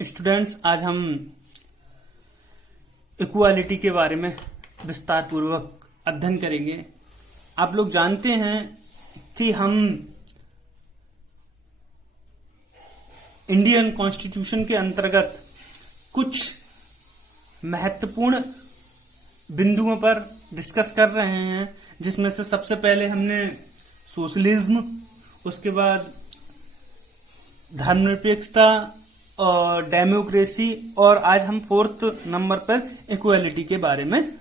Students, आज हम equality के बारे में विस्तार पूर्वक अध्ययन करेंगे। आप लोग जानते हैं कि हम इंडियन कॉन्स्टिट्यूशन के अंतर्गत कुछ महत्वपूर्ण बिंदुओं पर डिस्कस कर रहे हैं, जिसमें से सबसे पहले हमने सोशलिज्म, उसके बाद धर्मनिरपेक्षता और डेमोक्रेसी, और आज हम फोर्थ नंबर पर इक्वालिटी के बारे में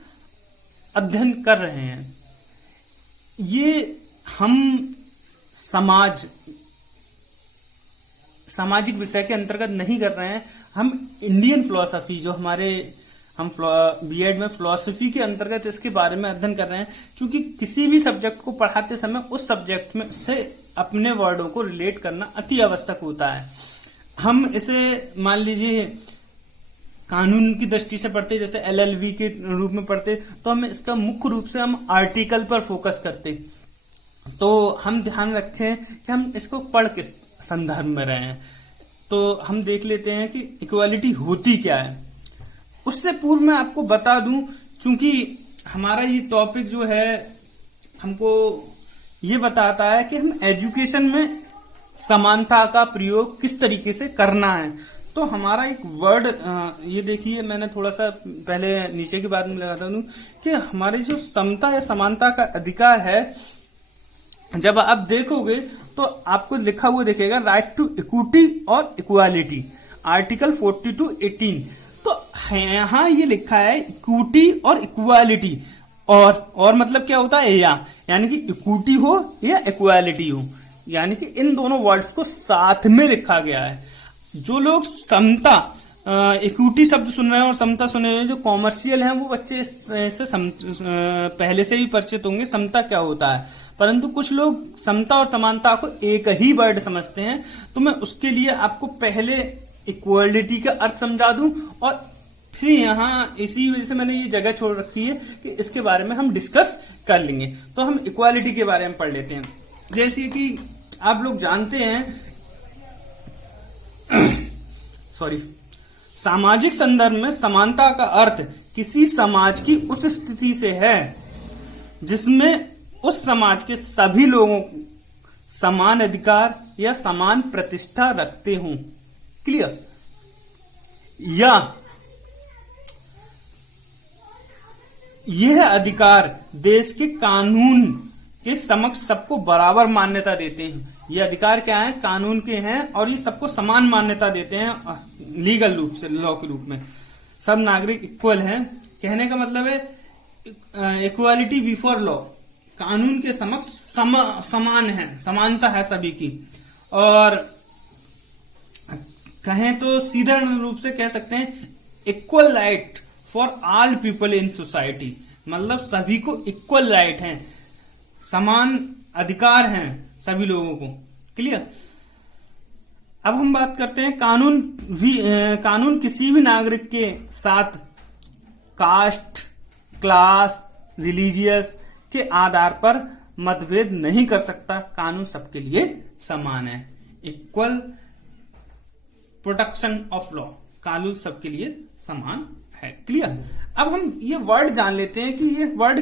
अध्ययन कर रहे हैं। ये हम सामाजिक विषय के अंतर्गत नहीं कर रहे हैं। हम इंडियन फिलॉसफी, जो हम बीएड में फिलॉसफी के अंतर्गत इसके बारे में अध्ययन कर रहे हैं, क्योंकि किसी भी सब्जेक्ट को पढ़ाते समय उस सब्जेक्ट में से अपने वर्डों को रिलेट करना अति आवश्यक होता है। हम इसे मान लीजिए कानून की दृष्टि से पढ़ते, जैसे एलएलबी के रूप में पढ़ते, तो हम इसका मुख्य रूप से हम आर्टिकल पर फोकस करते। तो हम ध्यान रखें कि हम इसको पढ़ किस संदर्भ में रहे हैं। तो हम देख लेते हैं कि इक्वालिटी होती क्या है। उससे पूर्व मैं आपको बता दूं, क्योंकि हमारा ये टॉपिक जो है हमको ये बताता है कि हम एजुकेशन में समानता का प्रयोग किस तरीके से करना है। तो हमारा एक वर्ड, ये देखिए, मैंने थोड़ा सा पहले नीचे की बात में लगाता दूं कि हमारी जो समता या समानता का अधिकार है, जब आप देखोगे तो आपको लिखा हुआ दिखेगा राइट टू इक्विटी और इक्वालिटी, आर्टिकल 42(18). तो यहां ये लिखा है इक्विटी और इक्वालिटी, और मतलब क्या होता है, यानी कि इक्विटी हो या इक्वालिटी हो, यानी कि इन दोनों वर्ड्स को साथ में लिखा गया है। जो लोग समता, इक्विटी शब्द सुन रहे हैं और समता सुन रहे हैं, जो कॉमर्शियल हैं, वो बच्चे इससे पहले से ही परिचित होंगे समता क्या होता है। परंतु कुछ लोग समता और समानता को एक ही वर्ड समझते हैं। तो मैं उसके लिए आपको पहले इक्वालिटी का अर्थ समझा दूं, और फिर यहां इसी वजह से मैंने ये जगह छोड़ रखी है कि इसके बारे में हम डिस्कस कर लेंगे। तो हम इक्वालिटी के बारे में पढ़ लेते हैं। जैसे कि आप लोग जानते हैं सामाजिक संदर्भ में समानता का अर्थ किसी समाज की उस स्थिति से है जिसमें उस समाज के सभी लोगों समान अधिकार या समान प्रतिष्ठा रखते हों। क्लियर? या यह अधिकार देश के कानून के समक्ष सबको बराबर मान्यता देते हैं। ये अधिकार क्या है? कानून के हैं, और ये सबको समान मान्यता देते हैं लीगल रूप से, लॉ के रूप में। सब नागरिक इक्वल हैं। कहने का मतलब है इक्वालिटी बिफोर लॉ, कानून के समक्ष समान है, समानता है सभी की। और कहें तो सीधा रूप से कह सकते हैं equal right for all people in society, मतलब सभी को इक्वल राइट है, समान अधिकार हैं सभी लोगों को। क्लियर? अब हम बात करते हैं कानून किसी भी नागरिक के साथ कास्ट, क्लास, रिलीजियस के आधार पर मतभेद नहीं कर सकता। कानून सबके लिए समान है। इक्वल प्रोटेक्शन ऑफ लॉ, कानून सबके लिए समान है। क्लियर? अब हम ये वर्ड जान लेते हैं कि ये वर्ड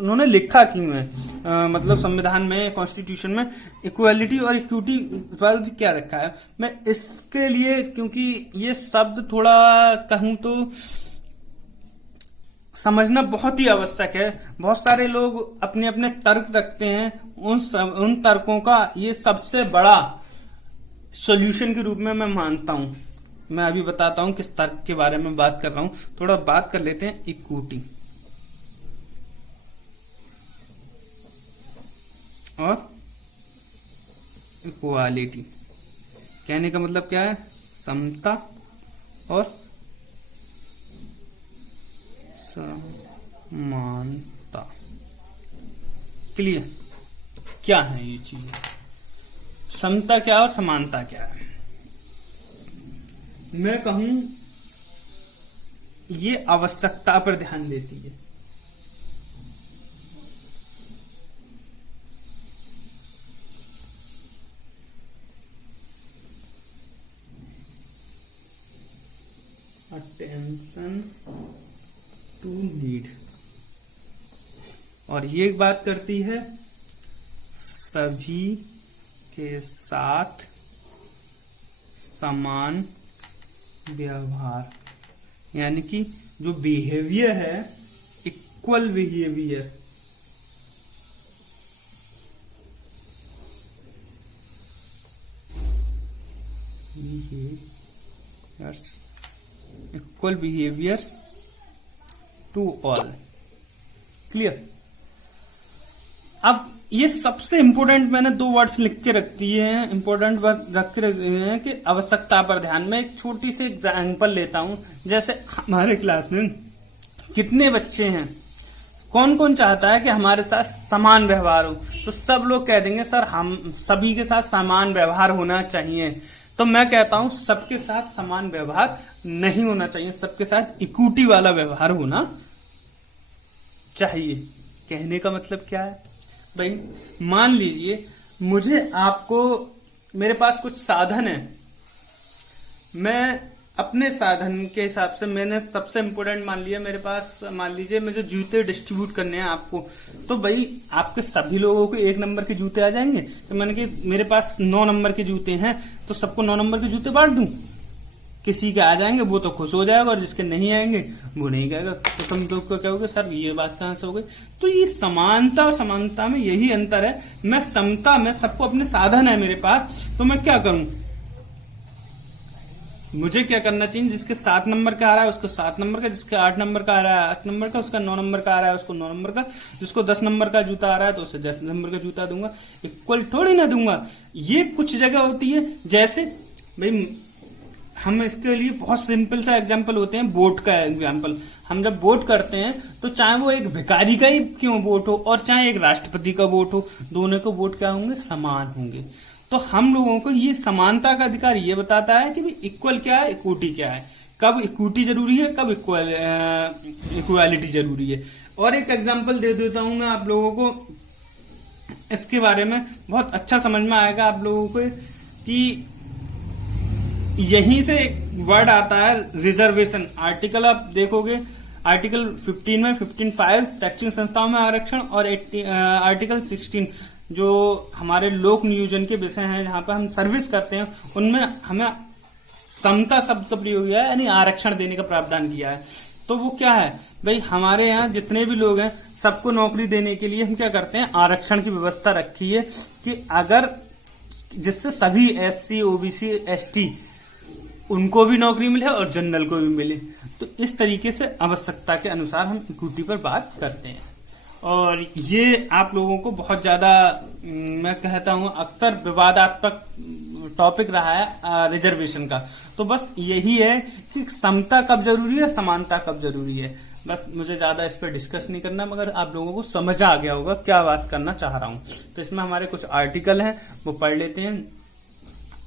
उन्होंने लिखा क्यों है। मतलब संविधान में, कॉन्स्टिट्यूशन में इक्वालिटी और इक्विटी वर्ड क्या रखा है। मैं इसके लिए, क्योंकि ये शब्द थोड़ा कहूं तो समझना बहुत ही आवश्यक है। बहुत सारे लोग अपने अपने तर्क रखते हैं, उन तर्कों का ये सबसे बड़ा सॉल्यूशन के रूप में मैं मानता हूं। मैं अभी बताता हूं किस तर्क के बारे में बात कर रहा हूं। थोड़ा बात कर लेते हैं इक्विटी और इक्वालिटी। कहने का मतलब क्या है? समता और समानता। क्लियर? क्या है ये चीज? समता क्या और समानता क्या है? मैं कहूं ये आवश्यकता पर ध्यान देती है। अटेंशन टू नीड, और ये बात करती है सभी के साथ समान व्यवहार, यानी कि जो बिहेवियर है equal behaviour, equal behaviour to all. Clear. अब ये सबसे इंपोर्टेंट मैंने 2 वर्ड्स लिख के रख दिए हैं, इंपोर्टेंट वर्ड रख के रख दिए हैं कि आवश्यकता पर ध्यान। में एक छोटी सी एग्जाम्पल लेता हूं, जैसे हमारे क्लास में कितने बच्चे हैं, कौन कौन चाहता है कि हमारे साथ समान व्यवहार हो, तो सब लोग कह देंगे सर हम सभी के साथ समान व्यवहार होना चाहिए। तो मैं कहता हूं सबके साथ समान व्यवहार नहीं होना चाहिए, सबके साथ इक्विटी वाला व्यवहार होना चाहिए। कहने का मतलब क्या है भाई, मान लीजिए मुझे आपको, मेरे पास कुछ साधन है, मैं अपने साधन के हिसाब से मैंने सबसे इंपोर्टेंट मान लिया, मेरे पास मान लीजिए मुझे जूते डिस्ट्रीब्यूट करने हैं आपको, तो भाई आपके सभी लोगों को 1 नंबर के जूते आ जाएंगे। तो मैंने कि मेरे पास 9 नंबर के जूते हैं तो सबको 9 नंबर के जूते बांट दूं, किसी के आ जाएंगे वो तो खुश हो जाएगा और जिसके नहीं आएंगे वो नहीं कहेगा। तो तुम लोग को कहोगे सर ये बात कहां से हो गई। तो ये समानता और समानता में यही अंतर है। मैं समता में सबको अपने साधन है मेरे पास, तो मैं क्या करूं, मुझे क्या करना चाहिए, जिसके 7 नंबर का आ रहा है उसको 7 नंबर का, जिसके 8 नंबर का आ रहा है 8 नंबर का, उसका 9 नंबर का आ रहा है उसको 9 नंबर का, जिसको 10 नंबर का जूता आ रहा है तो उसे 10 नंबर का जूता दूंगा। इक्वल थोड़ी ना दूंगा। ये कुछ जगह होती है, जैसे भाई हम इसके लिए बहुत सिंपल सा एग्जांपल होते हैं, वोट का एग्जांपल। हम जब वोट करते हैं तो चाहे वो एक भिखारी का ही क्यों वोट हो और चाहे एक राष्ट्रपति का वोट हो, दोनों को वोट क्या होंगे, समान होंगे। तो हम लोगों को ये समानता का अधिकार ये बताता है कि भी इक्वल क्या है, इक्विटी क्या है, कब इक्विटी जरूरी है, कब इक्वालिटी जरूरी है। और एक एग्जांपल दे देता हूं मैं आप लोगों को, इसके बारे में बहुत अच्छा समझ में आएगा आप लोगों को कि यहीं से एक वर्ड आता है रिजर्वेशन। आर्टिकल आप देखोगे, आर्टिकल 15 में 15(5) शैक्षणिक संस्थाओं में आरक्षण, और आर्टिकल 16 जो हमारे लोक नियोजन के विषय हैं, जहां पर हम सर्विस करते हैं, उनमें हमें समता शब्द का प्रयोग किया है, यानी आरक्षण देने का प्रावधान किया है। तो वो क्या है भाई, हमारे यहाँ जितने भी लोग हैं सबको नौकरी देने के लिए हम क्या करते हैं, आरक्षण की व्यवस्था रखी है कि अगर जिससे सभी SC OBC ST उनको भी नौकरी मिले और जनरल को भी मिले। तो इस तरीके से आवश्यकता के अनुसार हम इक्विटी पर बात करते हैं। और ये आप लोगों को बहुत ज्यादा मैं कहता हूं अक्सर विवादात्मक टॉपिक रहा है रिजर्वेशन का। तो बस यही है कि समता कब जरूरी है, समानता कब जरूरी है। बस मुझे ज्यादा इस पर डिस्कस नहीं करना, मगर आप लोगों को समझ आ गया होगा क्या बात करना चाह रहा हूं। तो इसमें हमारे कुछ आर्टिकल हैं, वो पढ़ लेते हैं।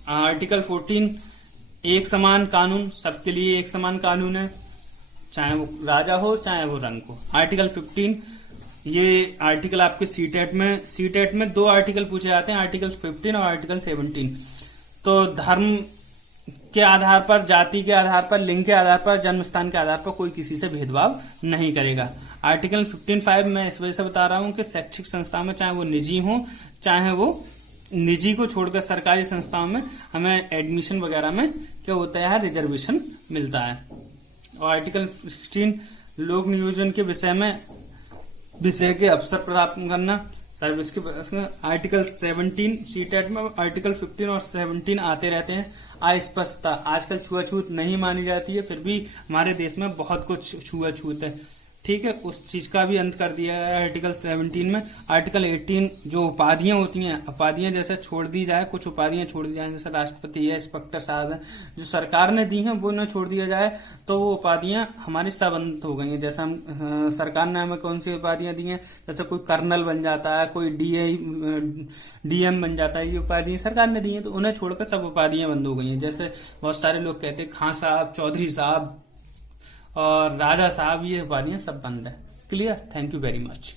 आर्टिकल 14, एक समान कानून, सबके लिए एक समान कानून है, चाहे वो राजा हो चाहे वो रंग हो। आर्टिकल 15, ये आर्टिकल आपके सीटेट में 2 आर्टिकल पूछे जाते हैं, आर्टिकल 15 और आर्टिकल 17। तो धर्म के आधार पर, जाति के आधार पर, लिंग के आधार पर, जन्म स्थान के आधार पर कोई किसी से भेदभाव नहीं करेगा। आर्टिकल 15(5) मैं इस वजह से बता रहा हूं कि शैक्षिक संस्था में चाहे वो निजी हो, चाहे वो निजी को छोड़कर सरकारी संस्थाओं में हमें एडमिशन वगैरह में क्या होता है, रिजर्वेशन मिलता है। और आर्टिकल 16 लोक नियोजन के विषय के अवसर प्राप्त करना, सर्विस के। आर्टिकल 17 सीटेट में आर्टिकल 15 और 17 आते रहते हैं। अस्पष्टता, आजकल छुआछूत नहीं मानी जाती है, फिर भी हमारे देश में बहुत कुछ छुआछूत है, ठीक है, उस चीज का भी अंत कर दिया है आर्टिकल 17 में। आर्टिकल 18 जो उपाधियां होती हैं, उपाधियां जैसे छोड़ दी जाए, कुछ उपाधियां छोड़ दी जाए, जैसे राष्ट्रपति है, इंस्पेक्टर साहब है, जो सरकार ने दी हैं वो न छोड़ दिया जाए, तो वो उपाधियां हमारी सब अंत हो गई हैं। जैसे हम सरकार ने हमें कौन सी उपाधियां दी हैं, जैसे कोई कर्नल बन जाता है, कोई DM बन जाता है, ये उपाधियां सरकार ने दी हैं, तो उन्हें छोड़कर सब उपाधियां बंद हो गई हैं। जैसे बहुत सारे लोग कहते हैं खां साहब, चौधरी साहब और राजा साहब, ये उपाधियां सब बंद है। Clear? Thank you very much.